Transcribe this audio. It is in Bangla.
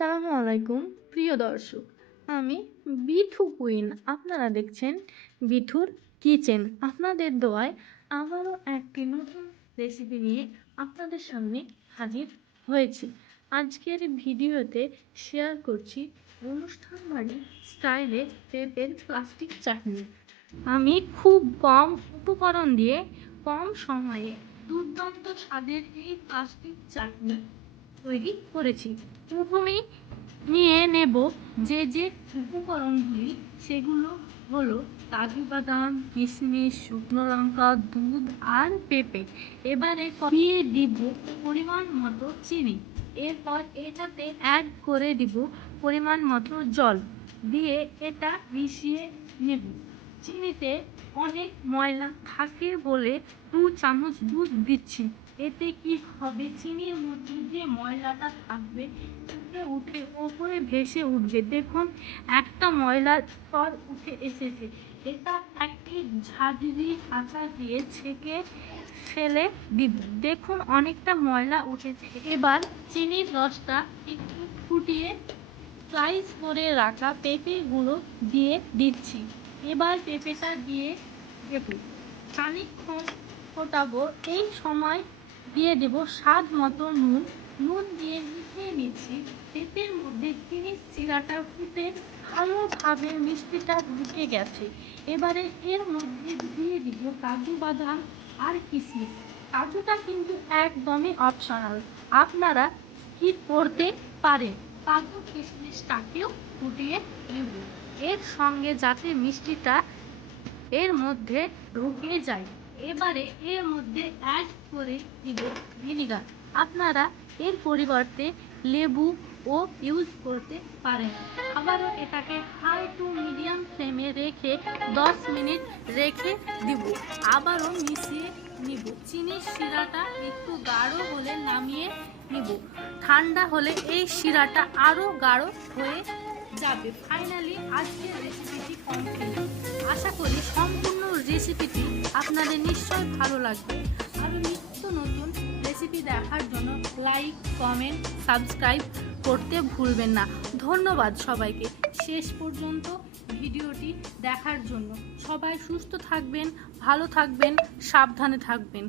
সালামু আলাইকুম প্রিয় দর্শক। আমি বিথু কুইন, আপনারা দেখছেন বিথুর কিচেন। আপনাদের দোয়ায় আবারও একটি নতুন রেসিপি নিয়ে আপনাদের সামনে হাজির হয়েছি। আজকের ভিডিওতে শেয়ার করছি অনুষ্ঠান বাড়ি স্টাইলে পেঁপের প্লাস্টিক চাটনি। আমি খুব কম উপকরণ দিয়ে কম সময়ে দুর্দান্ত স্বাদের এই প্লাস্টিক চাটনি তৈরি করেছি। প্রথমেই নিয়ে নেব যে উপকরণগুলি, সেগুলো হলো কাজু বাদাম, কিশমিশ, শুকনো লঙ্কা, দুধ আর পেঁপে। এবারে দিয়ে দিব পরিমাণ মতো চিনি। এরপর এটাতে অ্যাড করে দিব পরিমাণ মতো জল দিয়ে এটা মিশিয়ে নেব। চিনিতে অনেক ময়লা থাকে বলে 2 চামচ দুধ দিচ্ছি। এতে কি হবে, চিনির মধ্যে যে ময়লাটা থাকবে উঠে ওপরে ভেসে উঠবে। দেখুন একটা ময়লার স্তর উঠে এসেছে। এটা একটি ঝাঁঝরি কাঁচা দিয়ে ছেঁকে ফেলে দিব। দেখুন অনেকটা ময়লা উঠেছে। এবার চিনির রসটা একটু ফুটিয়ে স্লাইস করে রাখা পেঁপেগুলো দিয়ে দিচ্ছি। এবার পেঁপেটা দিয়ে দেবো, খানিকক্ষণ ফোটাবো। এই সময় দিয়ে দেব স্বাদ মতো নুন। নুন দিয়ে মিশিয়ে নিচ্ছি। পেঁপের মধ্যে চিনির শিরাটা ফুটে ভালোভাবে মিষ্টিটা ঢুকে গেছে। এবারে এর মধ্যে দিয়ে দিব কাজু বাদাম আর কিশমিশ। কাজুটা কিন্তু একদমই অপশনাল, আপনারা স্কিপ করতে পারেন। কাজু কিশমিশটাকেও ফুটিয়ে নেব এর সঙ্গে, যাতে মিষ্টিটা এর মধ্যে ঢুকে যায়। এবারে এর মধ্যে অ্যাড করে দিব ভিনিগার। আপনারা এর পরিবর্তে লেবু ও ইউজ করতে পারেন। আবারও এটাকে হাই টু মিডিয়াম ফ্লেমে রেখে 10 মিনিট রেখে দিব। আবারও মিশিয়ে নিব। চিনির শিরাটা একটু গাঢ় হলে নামিয়ে নিব। ঠান্ডা হলে এই শিরাটা আরও গাঢ় হয়ে যাবে। ফাইনালি আজকের রেসিপিটি কমপ্লিট। আশা করি সম্পূর্ণ রেসিপিটি আপনাদের নিশ্চয়ই ভালো লাগবে। আরও নিত্য নতুন রেসিপি দেখার জন্য লাইক, কমেন্ট, সাবস্ক্রাইব করতে ভুলবেন না। ধন্যবাদ সবাইকে শেষ পর্যন্ত ভিডিওটি দেখার জন্য। সবাই সুস্থ থাকবেন, ভালো থাকবেন, সাবধানে থাকবেন।